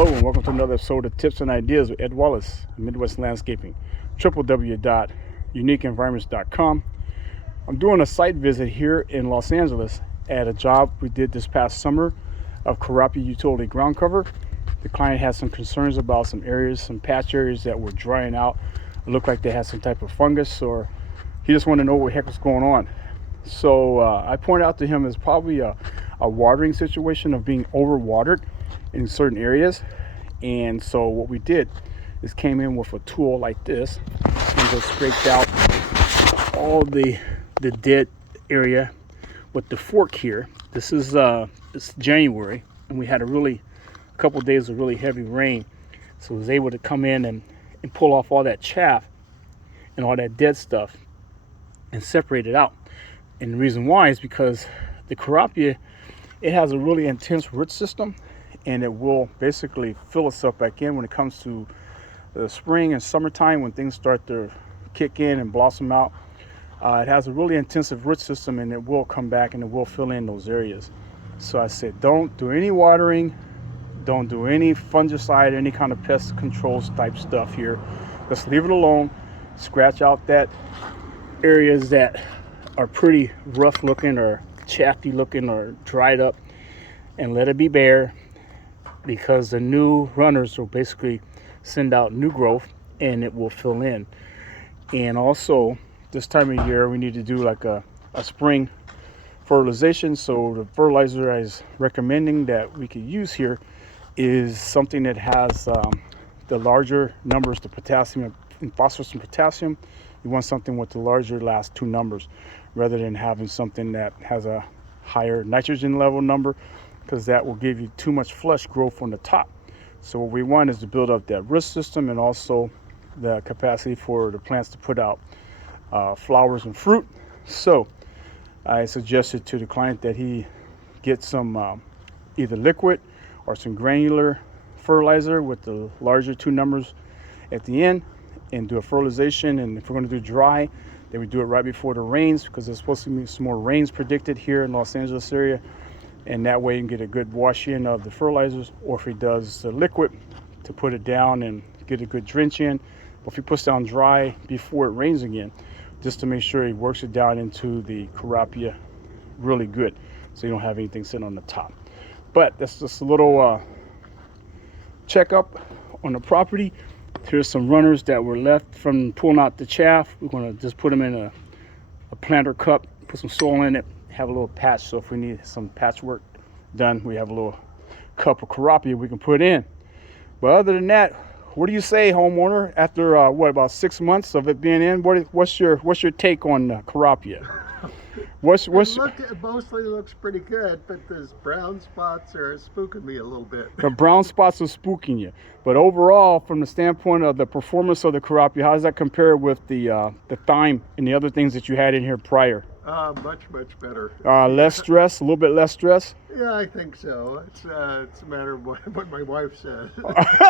Hello and welcome to another episode of Tips and Ideas with Ed Wallace, Midwest Landscaping, www.uniqueenvironments.com. I'm doing a site visit here in Los Angeles at a job we did this past summer of Kurapia utility ground cover. The client had some concerns about some areas, some patch areas that were drying out. It looked like they had some type of fungus, or he just wanted to know what the heck was going on. So I pointed out to him it's probably a watering situation of being overwatered in certain areas. And so what we did is came in with a tool like this and just scraped out all the dead area with the fork here. This is it's January, and we had a couple days of really heavy rain, so I was able to come in and pull off all that chaff and all that dead stuff and separate it out. And the reason why is because the Kurapia, it has a really intense root system, and it will basically fill itself back in when it comes to the spring and summertime, when things start to kick in and blossom out. It has a really intensive root system, and it will come back and it will fill in those areas. So I said, don't do any watering, don't do any fungicide, any kind of pest controls type stuff here. Just leave it alone. Scratch out that areas that are pretty rough looking or chaffy looking or dried up, and let it be bare, because the new runners will basically send out new growth and it will fill in. And also this time of year we need to do like a spring fertilization. So the fertilizer I was recommending that we could use here is something that has the larger numbers, the potassium and phosphorus and potassium. You want something with the larger last two numbers rather than having something that has a higher nitrogen level number, because that will give you too much flush growth on the top. So what we want is to build up that root system and also the capacity for the plants to put out flowers and fruit. So I suggested to the client that he get some either liquid or some granular fertilizer with the larger two numbers at the end, and do a fertilization. And if we're going to do dry, then we do it right before the rains, because there's supposed to be some more rains predicted here in Los Angeles area, and that way you can get a good wash in of the fertilizers. Or if he does the liquid, to put it down and get a good drench in. But if he puts down dry before it rains again, just to make sure he works it down into the Kurapia really good, so you don't have anything sitting on the top. But that's just a little checkup on the property. Here's some runners that were left from pulling out the chaff. We're going to just put them in a planter cup, put some soil in it, have a little patch. So if we need some patchwork done, we have a little cup of Kurapia we can put in. But other than that, what do you say, homeowner? After about 6 months of it being in, what's your take on Kurapia? It mostly looks pretty good, but those brown spots are spooking me a little bit. The brown spots are spooking you. But overall, from the standpoint of the performance of the Kurapia, how does that compare with the thyme and the other things that you had in here prior? Much better. Less stress, a little bit less stress? Yeah, I think so. It's a matter of what my wife says.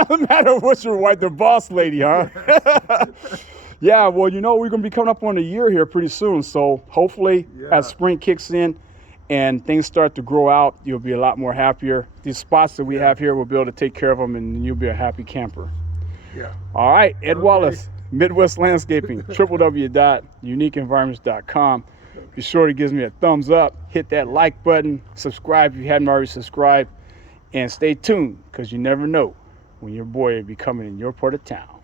No matter what your wife, the boss lady, huh? Yeah, well, we're going to be coming up on a year here pretty soon. So hopefully as spring kicks in and things start to grow out, you'll be a lot more happier. These spots that we have here, we'll be able to take care of them, and you'll be a happy camper. Yeah. All right, Ed Wallace, Midwest Landscaping, www.uniqueenvironments.com. Be sure to give me a thumbs up, hit that like button, subscribe if you haven't already subscribed, and stay tuned, because you never know when your boy will be coming in your part of town.